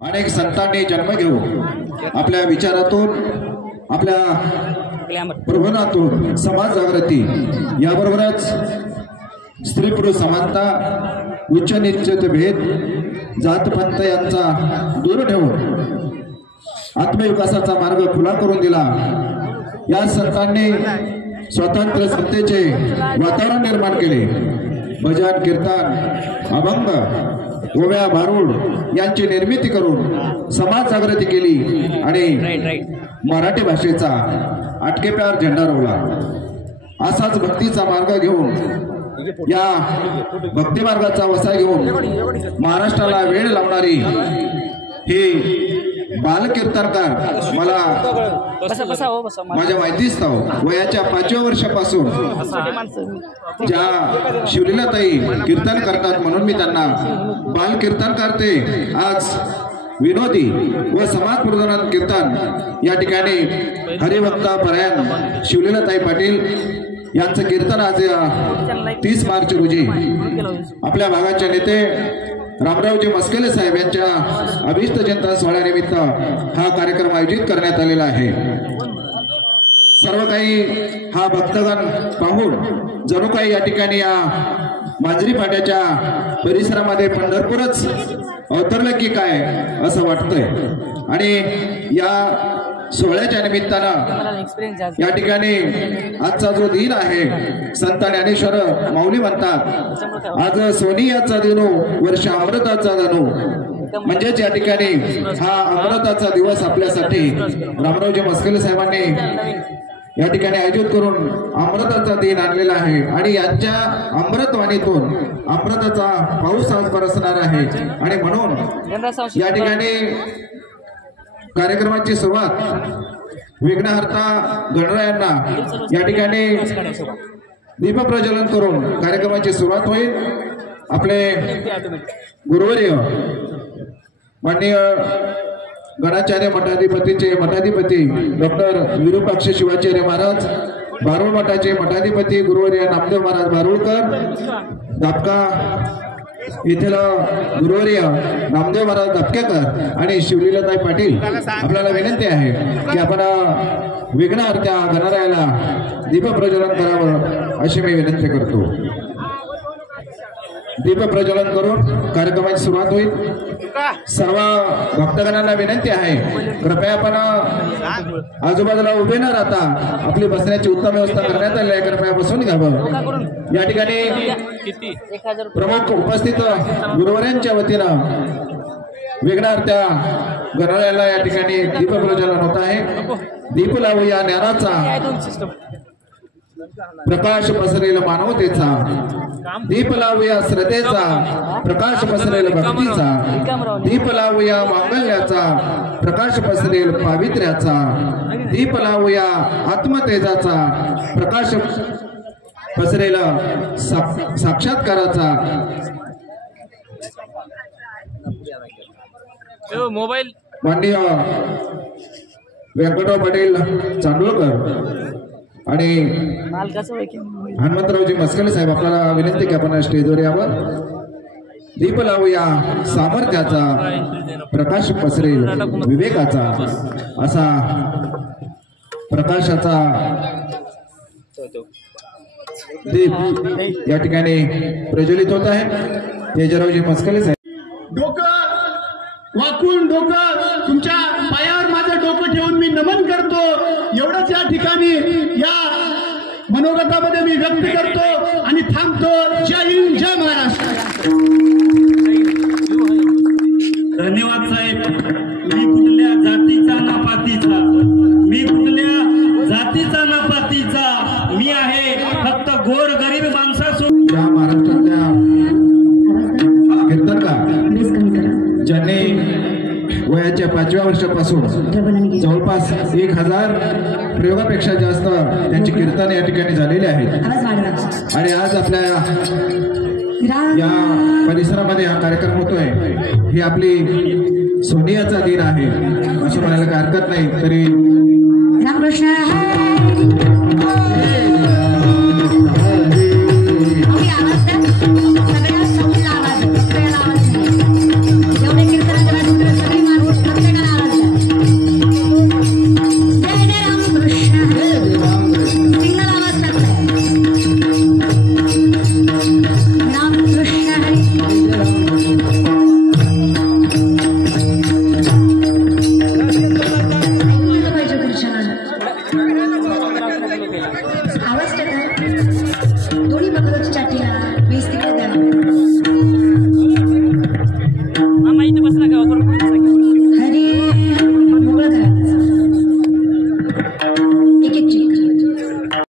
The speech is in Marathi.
अनेक संतांनी जन्म घेऊन आपल्या विचारातून आपल्या प्रबोधनातून समाज जागृती याबरोबरच स्त्री पुरुष समानता उच्च नीच भेद जात पंथ यांचा दूर ठेवून आत्मविकासाचा मार्ग खुला करून दिला। या संतांनी स्वतंत्र सत्तेचे वातावरण निर्माण केले। भजन कीर्तन अभंग ओव्या भारूड यांची निर्मिती करून समाज जागृती केली आणि मराठी भाषेचा आटकेप्यावर झेंडा रोवला। असाच भक्तीचा मार्ग घेऊन या भक्ती मार्गाचा वसा घेऊन महाराष्ट्राला वेळ लावणारी ही बालकीर्तनकार मला माझ्या माहितीस्तव वयाच्या 5व्या वर्षापासून ज्या शिवलीलाताई कीर्तन करतात म्हणून मी त्यांना बालकीर्तनकार ते आज विनोदी व समाज प्रबोधन कीर्तन या ठिकाणी हरिभक्ता परायण शिवलीलाताई पाटील यांचं कीर्तन आज 30 मार्च रोजी आपल्या भागाचे नेते रामरावजी मस्केले साहेब यांच्या अभिष्ट जयंती सोहळ्यानिमित्त हा कार्यक्रम आयोजित करण्यात आलेला आहे। सर्व काही हा भक्तगण पाहून जणू काही या ठिकाणी या मांजरी फाट्याच्या परिसरामध्ये पंढरपूरच अवतरलं की काय असं वाटतंय। आणि या सोहळ्याच्या निमित्तानं या ठिकाणी आजचा जो दिन आहे संत ज्ञानेश्वर माऊली म्हणतात आज सोनियाचा दिनो वर्ष अमृताचा दिनो म्हणजेच या ठिकाणी हा अमृताचा दिवस आपल्यासाठी रामरावजी मस्केले साहेबांनी या ठिकाणी आयोजित करून अमृताचा दिन आणलेला आहे आणि यांच्या अमृतवाणीतून अमृताचा पाऊस आज बरसणार आहे। आणि म्हणून या ठिकाणी कार्यक्रमाची सुरुवात विघ्नहर्ता गणरायांना या ठिकाणी दीपप्रज्वलन करून कार्यक्रमाची सुरुवात होईल। आपले गुरुवर्य माननीय गणाचार्य मठाधिपतीचे मठाधिपती डॉक्टर विरूपाक्ष शिवाचार्य महाराज बारूळ मठाचे मठाधिपती गुरुवर्य नामदेव महाराज बारूळकर दापका इथेला गुरुवर्य नामदेव महाराज दापकेकर आणि शिवलीलाताई पाटील आपल्याला विनंती आहे की आपण विघ्नहर्त्या गणरायाला दीपप्रज्वलन करावं अशी मी विनंती करतो। दीपप्रज्वलन करून कार्यक्रमाची सुरुवात होईल। सर्व भक्तगणांना विनंती आहे कृपया आपण आजूबाजूला उभे न राहता आपली बसण्याची उत्तम व्यवस्था करण्यात आली आहे, कृपया बसून घ्यावं। या ठिकाणी प्रमुख उपस्थित गुरुवर्यांच्या वतीनं विघ्नहर्त्या गणरायाला या ठिकाणी दीपप्रज्वलन होत आहे। दीप लावूया ज्ञानाचा प्रकाश पसरेल मानवतेचा, दीप लावूया श्रद्धेचा प्रकाश पसरेल भक्तीचा, दीप लावूया मांगल्याचा प्रकाश पसरेल पावित्र्याचा, दीप लावूया आत्मतेजाचा प्रकाश पसरेल साक्षात्काराचा। मोबाईल माननीय व्यंकटराव पाटील चांदोळकर आणि हनुमंतरावजी मस्केले साहेब आपल्याला विनंती की आपण स्टेजवर यावं। दीप लावूया सामर्थ्याचा प्रकाश पसरेल विवेकाचा असा प्रकाशाचा दीप या ठिकाणी प्रज्वलित होत आहे। तेजरावजी मस्केले साहेब डोकं वाकून डोकं तुमच्या पायावर माझं डोकं ठेवून मी नमन करतो। एवढंच या ठिकाणी या मनोगतामध्ये मी व्यक्त करतो आणि थांबतो। जय हिंद, जय महाराष्ट्र। धन्यवाद साहेब। मी कुठल्या जातीचा ना पातीचा, मी कुठल्या जातीचा ना पातीचा, मी आहे फक्त गोर गरीब माणसासोबत। या महाराष्ट्रातल्या कीर्तनकार ज्यांनी वयाच्या 5व्या वर्षापासून जवळपास 1000 प्रयोगापेक्षा जास्त त्यांची कीर्तन या ठिकाणी झालेली आहेत आणि आज आपल्या या परिसरामध्ये हा कार्यक्रम होतोय। ही आपली सोनियाचा दिन आहे असं म्हणायला काही हरकत नाही। तरी